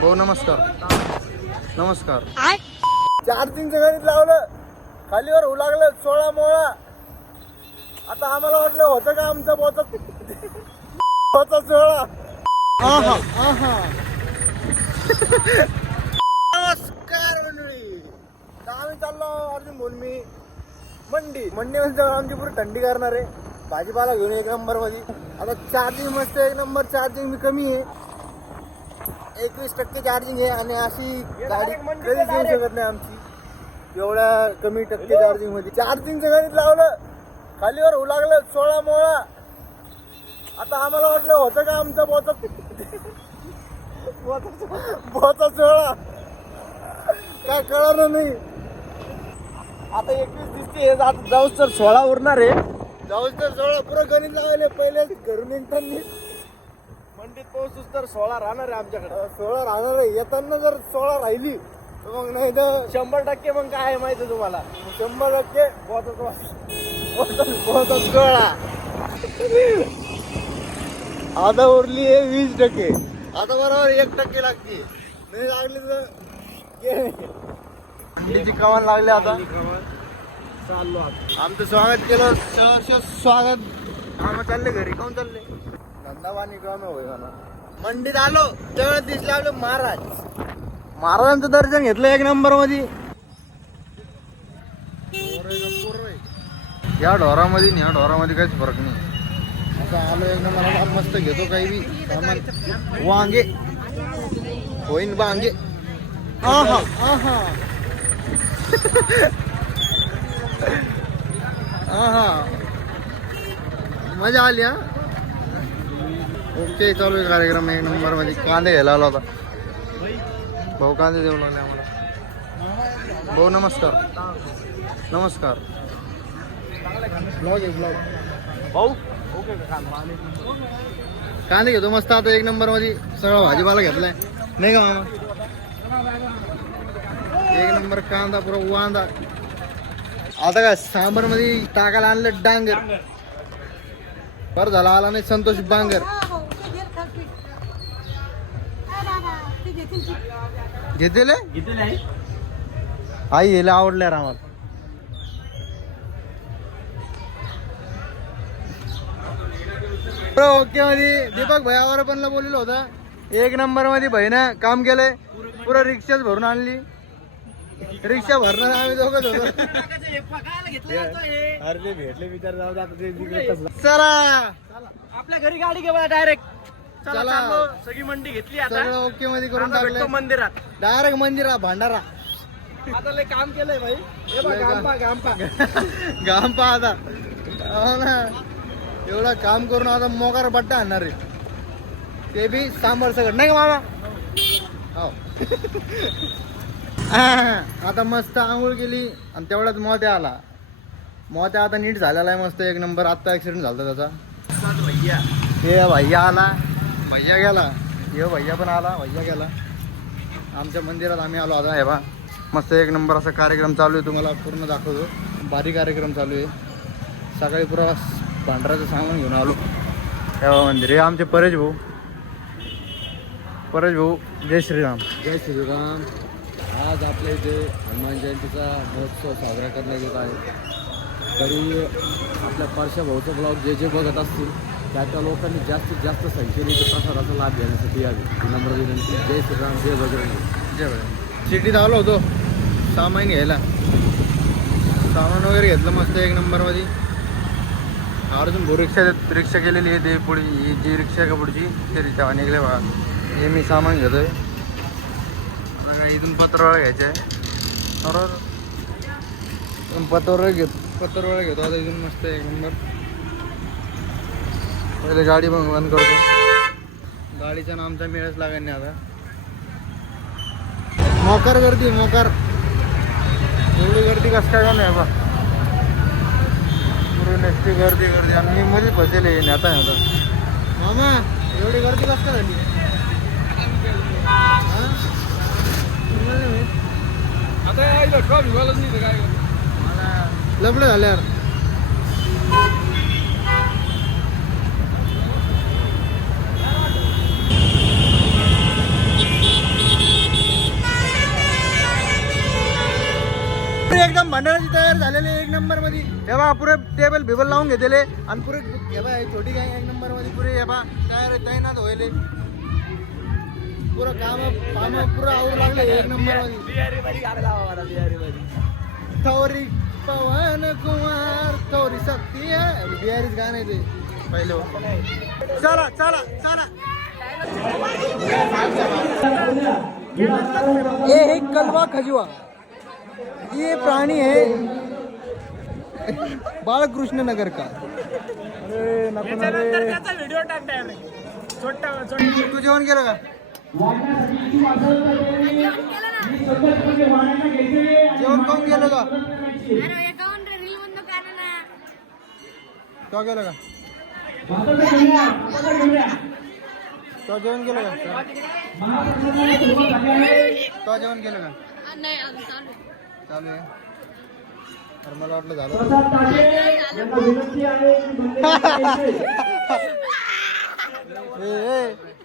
भाऊ नमस्कार. नमस्कार. चार्जिंगचं गणित लावलं, खालीवर होऊ लागलं 16 मोळा. आता आम्हाला वाटलं होतं का आमचं पोचा 16. नमस्कार मंडळी, तर आम्ही चाललो अर्जुन बोल मी मंडी म्हणजे आमची पुरी थंडी करणार आहे. भाजीपाला घेऊन 1 नंबर मध्ये. आता चार्जिंग मस्त 1 नंबर, चार्जिंग मी कमी आहे, 21% चार्जिंग आहे. आणि अशी गाडी कधीच घेऊ शकत नाही आमची एवढ्या कमी टक्के चार्जिंग मध्ये. चार्जिंगचं गणित लावलं, खालीवर होऊ लागलं 16 मोळा. आता आम्हाला वाटलं होतं का आमचं पोचा 16, काय कळणार नाही. आता 21 दिसते, जाऊच तर 16 उरणार आहे. जाऊच तर 16 पुरं गणित लावायला पहिले घरून निघताना मंडीत पोहोचूच तर 16 राहणार आहे आमच्याकडे. 16 राहणार आहे. येताना जर 16 राहिली तर मग नाही तर 100% मग काय आहे माहिती तुम्हाला, 100% पोहोचत 16. आता उरली आहे 20%. आता बरोबर 1% लागते, नाही लागली तर थंडीची कमान लागली. आता चाललो आमचं स्वागत केलं, सहर्ष स्वागत. आम्ही चालले घरी. कोण चालले? धंदावानी काम होय मला. मंडीत आलो तेवढं दिसले आपले महाराज. महाराजांचं दर्शन घेतलं 1 नंबर मध्ये. या ढोरामध्ये आणि या ढोरामध्ये काहीच फरक नाही. आता आलो 1 नंबर. मस्त घेतो काही बी सामान. वांगे होईन वांगे. मजा आली हा. ओके, चालू आहे कार्यक्रम 1 नंबर मध्ये. कांदे घ्यायला आला होता भाऊ, कांदे देऊ लागले आम्हाला. भाऊ नमस्कार. नमस्कार. ब्लॉग आहे ब्लॉग. भाऊ कांदे घेतो मस्त आता 1 नंबर मध्ये. सगळा भाजीपाला घेतलाय नाही का मामा? 1 नंबर कांदा पुरा वांदा. आता काय सांबर मध्ये टाकायला आणलं डांगर. बरं झाला आला नाही संतोष बांगर. घेतले आई गेले आवडल्या आम्हाला. ओके मध्ये दीपक भैयावर पण बोललेलं होतं. 1 नंबर मध्ये भाईनं काम केलंय. पुरं रिक्षाच भरून आणली. रिक्षा भरणार आम्ही दोघंच होतो. अरे भेटले विचार जाऊ दे आता. चला आपल्या घरी गाडी घेऊया डायरेक्ट. चला. सगळी मंडी घेतली. सगळं ओके मध्ये करून टाकलं. मंदिरात डायरेक्ट मंदिरात भांडारा. आता लय काम केलंय भाई. घाम पा आता. हो ना, एवढं काम करून आता मोकार बट्टा आणणार आहे, ते बी सांबर सगळं नाही का मामा? हो. आता मस्त आंघोळ केली आणि तेवढ्यात मोत्या आला. मोत्या आता नीट झालेला आहे मस्त 1 नंबर. आत्ता ॲक्सिडेंट झाला त्याचा. हे भैया आला, भैया गेला. हे भैया पण आला, भैया गेला. आमच्या मंदिरात आम्ही आलो आता. हे बा मस्त 1 नंबर असा कार्यक्रम चालू आहे. तुम्हाला पूर्ण दाखवतो. भारी कार्यक्रम चालू आहे. सकाळी पुरा भांडराचं सामान घेऊन आलो. हे मंदिर हे आमचे परेश भाऊ. परेश भाऊ जय श्रीराम. जय श्रीराम. आज आपल्या इथे हनुमान जयंतीचा महोत्सव साजरा करण्यात येत आहे. तरी आपल्या परशा भाऊचा ब्लॉग जे बघत असतील त्या लोकांनी जास्तीत जास्त संख्येने प्रसाराचा लाभ घेण्यासाठी यावे. नम्र विनंती. जय श्रीराम, जय बजरंगी. जय बजरंगी. सिटीत आलो होतो सामान घ्यायला. सामान वगैरे घेतलं मस्त 1 नंबरमध्ये. अजून भाऊ रिक्षा केलेली आहे. ते पुढे ही जी रिक्षा आहे का पुढची ते रिक्षा निघले बघा. हे मी सामान घेतोय. इथून पत्रवळा घ्यायचे आहे. बरोबर, पत्रवळा घेतो आता इथून मस्त 1 नंबर. पहिले गाडी पण बंद करतो. गाडीचा नामचा मेळच लागेल नाही आता. मोकार गर्दी, मोकार. एवढी गर्दी कसं काय नाही बा. पूर्ण नसती गर्दी आणि मी मध्ये फसेल आहे आता. मामा एवढी गर्दी कसं काय झाली? लफडं झाल्यावर पुरे एकदम भांडणाची तयार झालेले एक नंबर मध्ये. हे बा पुरे टेबल बिबल लावून घेतले आणि पुरे हे बा छोटी काय एक नंबर मध्ये पुरे हे बा तयार तैनात व्हायले. पुरं काम पुरं आवडू लागले एक नंबर मध्ये. थोरी पवन कुमार थोरी शक्ती आहे बिहारीच गाणं आहे ते पहिले. चला चला चला. ये है कलवा खजुआ. ये प्राणी है बाळकृष्ण नगर का. अरे नको ना रे. व्हिडिओ टाकताय छोटा तू जेवण केलं का? जेवण खाऊन गेलं का? तो गेलं का? तो जेवण केलं का? तो जेवण केलं का? चालू आहे. तर मला वाटलं झालं. ए